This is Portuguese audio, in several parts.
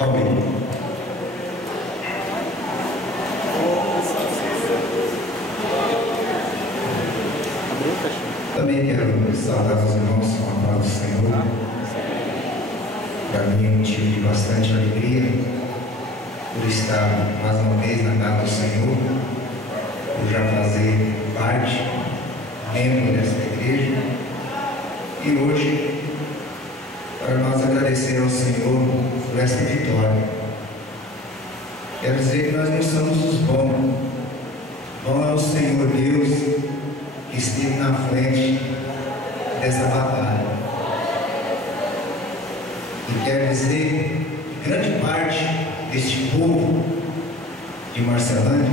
Amém. Também quero saudar os irmãos com a paz do Senhor. Para mim é um motivo de bastante alegria por estar mais uma vez na casa do Senhor, por já fazer parte, membro dessa igreja. E hoje, para nós agradecer ao Senhor por essa vitória. Quero dizer que nós não somos os bons. Bom é o Senhor Deus que esteve na frente dessa batalha. E quero dizer que grande parte deste povo de Marcelândia,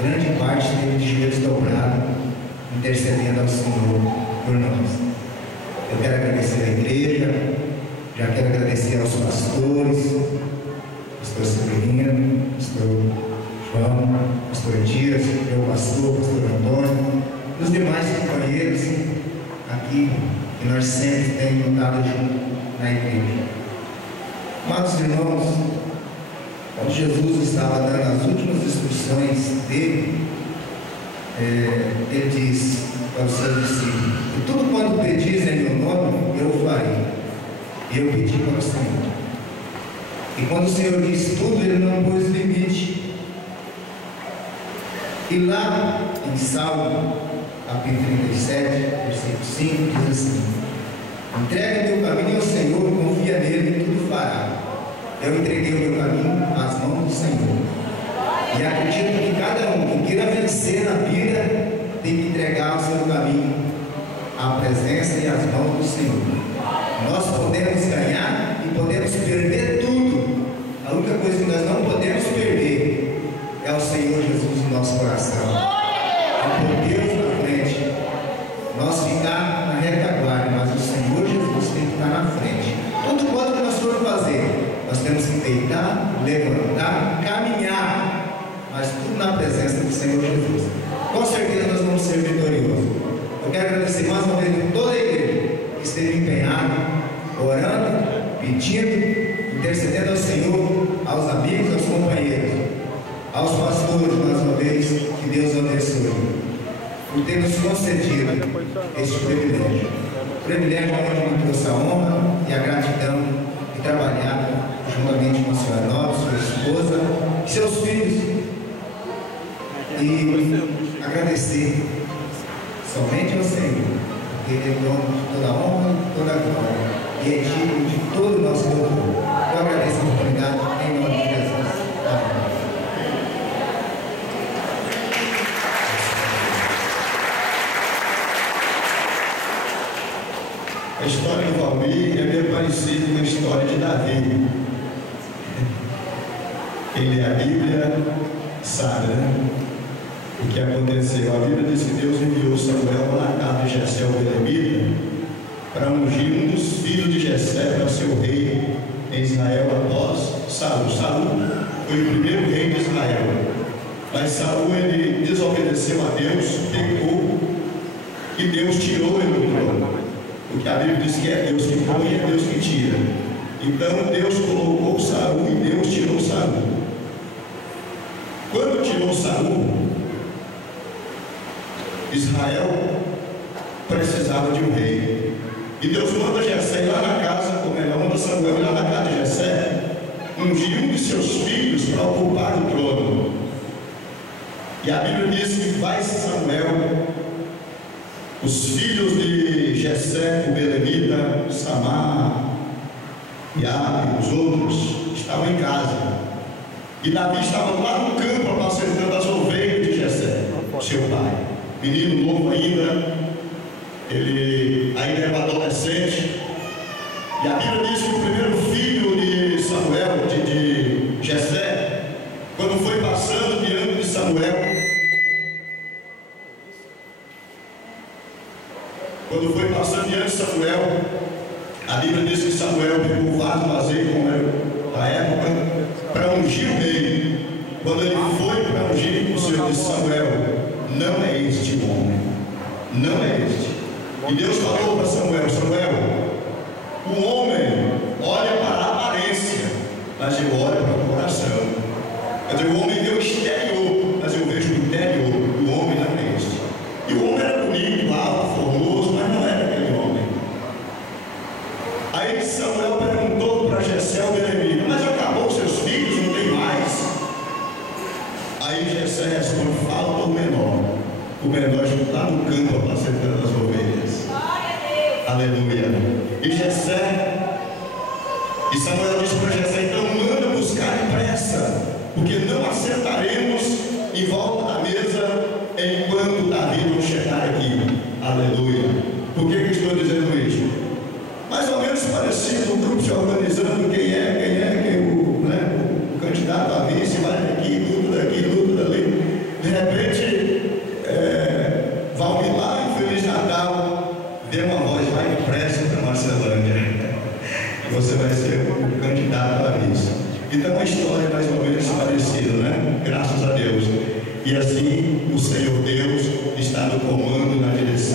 grande parte teve de joelhos dobrados, intercedendo ao Senhor por nós. Eu quero agradecer à igreja, já quero agradecer aos pastores, pastor Severino, pastor João, pastor Dias, meu pastor Antônio, e os demais companheiros aqui que nós sempre temos lutado junto na igreja. Amados irmãos, quando Jesus estava dando as últimas instruções dele, ele disse para os seus discípulos: e tudo quanto pedis em meu nome, eu o farei. E eu pedi para o Senhor. E quando o Senhor disse tudo, ele não pôs limite. E lá em Salmo, capítulo 37, versículo 5, diz assim: entrega meu caminho ao Senhor, confia nele e tudo fará. Eu entreguei o meu caminho às mãos do Senhor. E acredito que cada um que queira vencer na vida tem que entregar o seu caminho à presença e às mãos do Senhor. Nós podemos ganhar e podemos perder tudo. A única coisa que nós não podemos perder é o Senhor Jesus no nosso coração. É por Deus na frente. Nós ficar na retaguarda, mas o Senhor Jesus tem que estar na frente. Tudo quanto nós formos fazer, nós temos que deitar, levantar, caminhar, mas tudo na presença do Senhor Jesus. Com certeza nós vamos ser vitoriosos. Eu quero agradecer mais uma vez a toda a igreja que esteve empenhada, orando, pedindo, intercedendo ao Senhor, aos amigos, aos companheiros, aos pastores, mais uma vez, que Deus abençoe, por ter nos concedido este privilégio. O privilégio onde me trouxe a honra e a gratidão de trabalhar juntamente com a senhora Nova, sua esposa e seus filhos. E agradecer somente ao Senhor, porque Ele é dono de toda a honra e toda a glória, e é digno de todo o nosso louvor. Eu agradeço a oportunidade em nome de Jesus. Amém. A história do Valmir é meio parecida com a história de Davi. Quem lê a Bíblia sabe, né? O que aconteceu? A Bíblia diz que Deus enviou Samuel na casa de Jessé o belemita para ungir um dos filhos de Jessé para ser o rei em Israel após Saul. Saul foi o primeiro rei de Israel, mas Saul ele desobedeceu a Deus, pecou e Deus tirou ele do trono. Porque a Bíblia diz que é Deus que põe e é Deus que tira. Então Deus colocou Saul e Deus tirou Saul. Quando tirou Saul, Israel precisava de um rei. E Deus manda Jessé ir lá na casa, ou melhor, manda Samuel ir lá na casa de Jessé, ungir um de seus filhos para ocupar o trono. E a Bíblia diz que vai Samuel, os filhos de Jessé, o belemita, Samar, Iabe e os outros estavam em casa. E Davi estava lá no campo apacentando as ovelhas de Jessé, seu pai. Menino novo ainda, ele ainda era adolescente. E a Bíblia diz que o primeiro filho de Samuel, de Jessé, quando foi passando diante de Samuel, a Bíblia diz que Samuel pegou o vaso do azeite, como era da época, para ungir o rei. Quando ele foi para ungir, o Senhor disse: Samuel, não é este o homem, não é este. E Deus falou para Samuel: Samuel, o homem olha para a aparência, mas eu olho para o coração. Quer dizer, o homem vê o exterior, mas eu vejo o interior. O homem não é este. E o homem era bonito, alto, formoso, mas não era aquele homem. Aí Samuel perguntou para Jessé, o belemita: mas acabou seus filhos, não tem mais? Aí Jessé responde: falta o menor. O menor está lá no campo apacentando as ovelhas. Aleluia. E Samuel disse para Jessé: então manda buscar depressa, porque não assentaremos em volta da mesa enquanto Davi não chegar aqui. Aleluia. Por que eu estou dizendo isso? Mais ou menos parecido, o grupo se organizando, quem o candidato a vice, vai daqui, luta dali. De repente, Valmir lá em Feliz Natal, dê uma voz: vai depressa para Marcelândia. Você vai ser o candidato a vice. Então a história é mais ou menos parecida, né? Graças a Deus. E assim o Senhor Deus está no comando, na direção